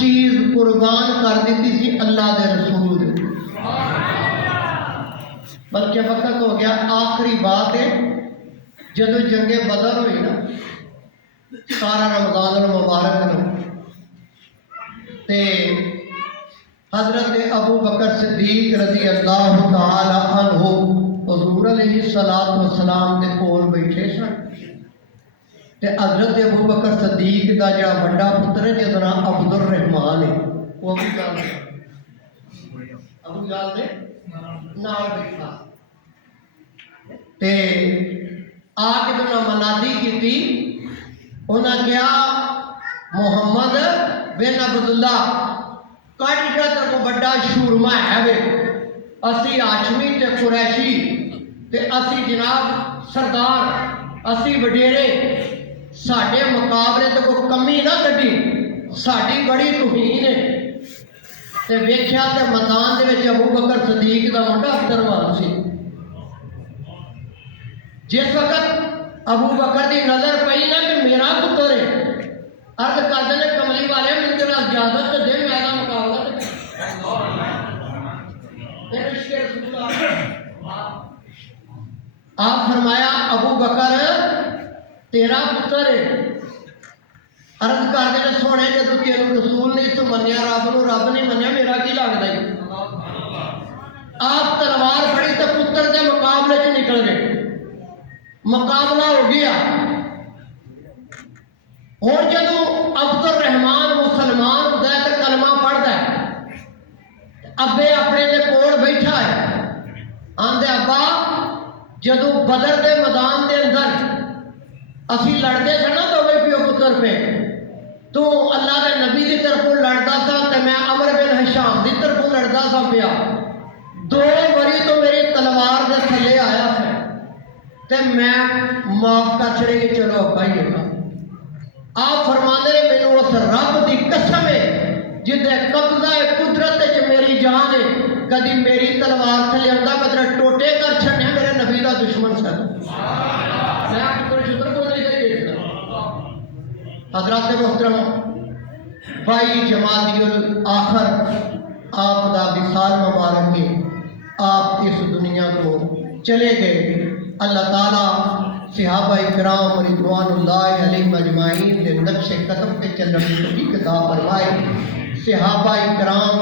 چیز قربان کر دیتی سی اللہ دے رسول دے، بلکہ وقت ہو گیا آخری بات ہے جدو جنگ بدر ہوئی نا 17 رمضان المبارک میں تے حضرت ابو بکر صدیق رضی اللہ تعالی عنہ حضور علیہ الصلوۃ والسلام دے کول بیٹھے سن تے حضرت ابو بکر صدیق دا جڑا بڑا پتر ہے جس نام عبد الرحمان ہے وہ بھی گل ابو جال دے نال بیٹھا تے آ کے انہاں منادی کیتی انہاں کیا محمد بن عبداللہ کٹ جا تے کو بڑا شورما ہے وے اسی ہاشمی تے قریشی تے اسی جناب سردار اسی وڈیرے ساڈے مقابلے تے کوئی کمی نہ کڈی ساڈی بڑی توہین ہے تے ویکھیا تے میدان دے وچ ابو بکر صدیق دا منڈا عبدالرحمان سی جس وقت ابو بکر دی نظر پئی نا کہ میرا پتر ہے عرض کردے نے کملی والے مجھے تیرا اجازت تے دے میرا مقابلہ تے عشق رسول اللہ آپ فرمایا ابو بکر تیرا پتر ہے عرض کردے نے سونے جدو تینوں رسول نہیں تو منیا رب نہیں منیا میرا کی لگدا ہے آپ تلوار پھڑی تے پتر دے مقابلے چ نکل گئے مقابلہ ہو گیا اور جدو عبد الرحمان مسلمان ہوتا ہے تو کلمہ پڑھتا ہے ابے اپنے دے کول بیٹھا ہے آندے ابا جدو بدر دے میدان دے اندر اسی لڑتے تھے نا تو پیو پتر پہ تو اللہ دے نبی دی طرفوں لڑتا تھا تو میں عمر بن ہشام دی طرفوں لڑتا تھا پیا 2 باری تو میری تلوار دے تھلے آیا تھا تے میں معاف کر چھڑے کہ چلو بھائی آپ فرماندے نے مینوں اس رب دی قسم ہے جدے قبضہ قدرت وچ میری جان ہے کدی میری تلوار تھلے آندا بدر ٹوٹے کر چھڈے میرے نبی دا دشمن سن میں شکر کو نہیں دیکھدا حضرات محترم بھائی جمادی الاخر آپ دا وصال مبارک ہے آپ اس دنیا کو چلے گئے اللہ تعالیٰ صحابہ اکرام رضوان اللہ علیہم اجمعین کے نقش قدم پہ چلنے کی توفیق عطا فرمائے صحابہ اکرام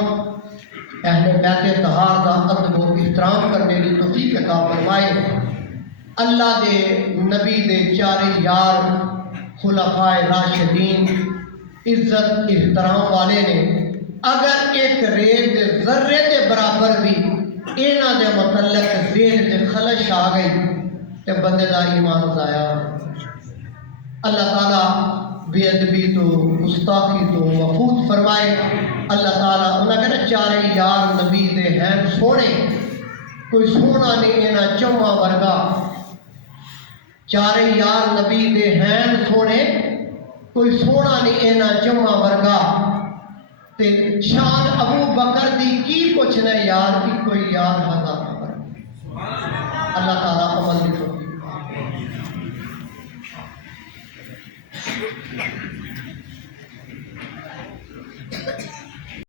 اہل بیت طہار دا ادب و احترام کرنے کی توفیق عطا فرمائے اللہ دے نبی دے چارے یار خلفائے راشدین عزت احترام والے نے اگر ایک ریت دے ذرے دے برابر بھی اینا دے متعلق ذہن دے خلش آ گئی کہ بندے دا ایمان ضائع اللہ تعالیٰ بے ادبی تو گستاخی تو وفود فرمائے اللہ تعالیٰ انہاں کہنا چارے یار نبی دے ہیں سونے کوئی سونا نہیں اینا چواں ورگا چارے یار نبی دے ہیں سونے کوئی سونا نہیں اینا چواں ورگا تے شان ابو بکر دی کی پوچھنا یار کی کوئی یار ہزار اللہ تعالیٰ عمل دی